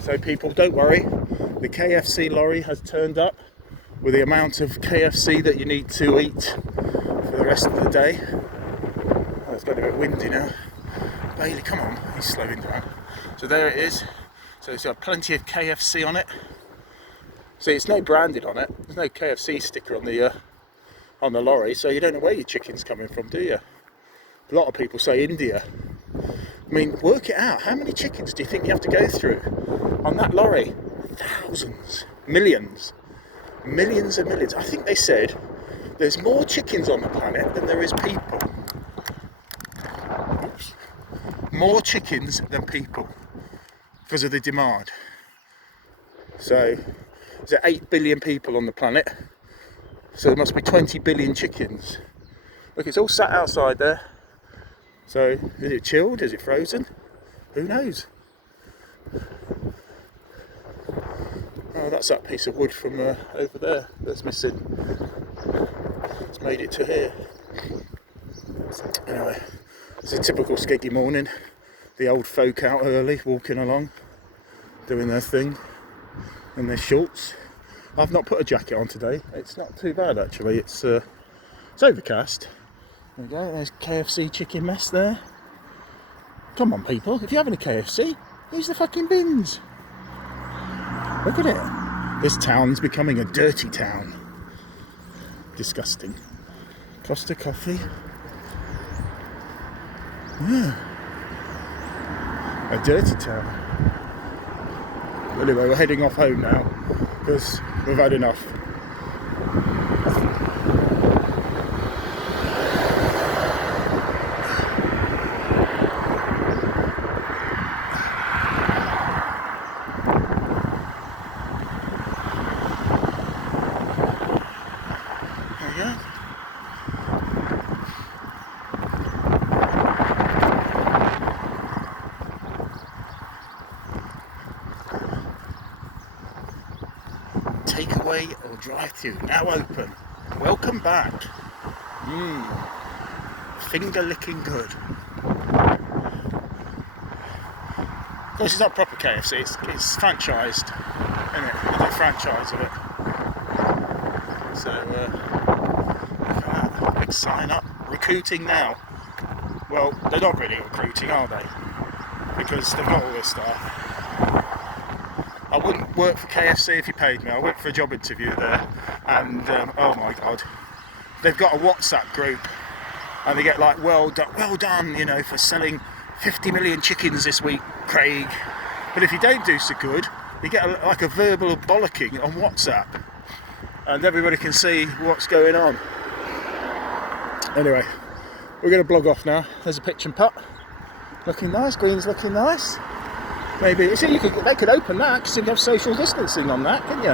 So people, don't worry, the KFC lorry has turned up with the amount of KFC that you need to eat for the rest of the day. Oh, it's got a bit windy now. Bailey, come on, he's slowing down. So there it is. So it's got plenty of KFC on it. See, it's no branded on it. There's no KFC sticker on the lorry, so you don't know where your chicken's coming from, do you? A lot of people say India. I mean, work it out. How many chickens do you think you have to go through on that lorry? Thousands, millions and millions. I think they said there's more chickens on the planet than there is people. Oops. More chickens than people because of the demand. So there's 8 billion people on the planet, so there must be 20 billion chickens. Look, it's all sat outside there. So is it chilled? Is it frozen? Who knows? Oh, that's that piece of wood from over there that's missing. It's made it to here. Anyway, it's a typical skeggy morning. The old folk out early, walking along, doing their thing in their shorts. I've not put a jacket on today. It's not too bad actually. It's overcast. There we go. There's KFC chicken mess there. Come on, people! If you're having a KFC, use the fucking bins. Look at it. This town's becoming a dirty town. Disgusting. Costa coffee. Yeah. A dirty town. Anyway, we're heading off home now because we've had enough. There you go. Takeaway or drive-through now open. Welcome back. Finger licking good. Of course, it's not proper KFC. It's franchised, isn't it? It's a franchise of it. So look at that big sign up. Recruiting now. Well, they're not really recruiting, are they? Because they've got all this stuff. I wouldn't work for KFC if you paid me. I went for a job interview there, and oh my god, they've got a WhatsApp group, and they get like, well done, you know, for selling 50 million chickens this week, Craig. But if you don't do so good, you get like a verbal bollocking on WhatsApp, and everybody can see what's going on. Anyway, we're going to blog off now. There's a pitch and putt, looking nice. Green's looking nice. Maybe, see, they could open that because you can have social distancing on that, couldn't you?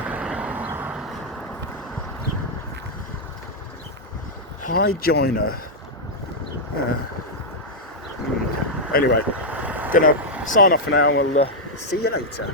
High joiner. Anyway, gonna sign off for now and we'll see you later.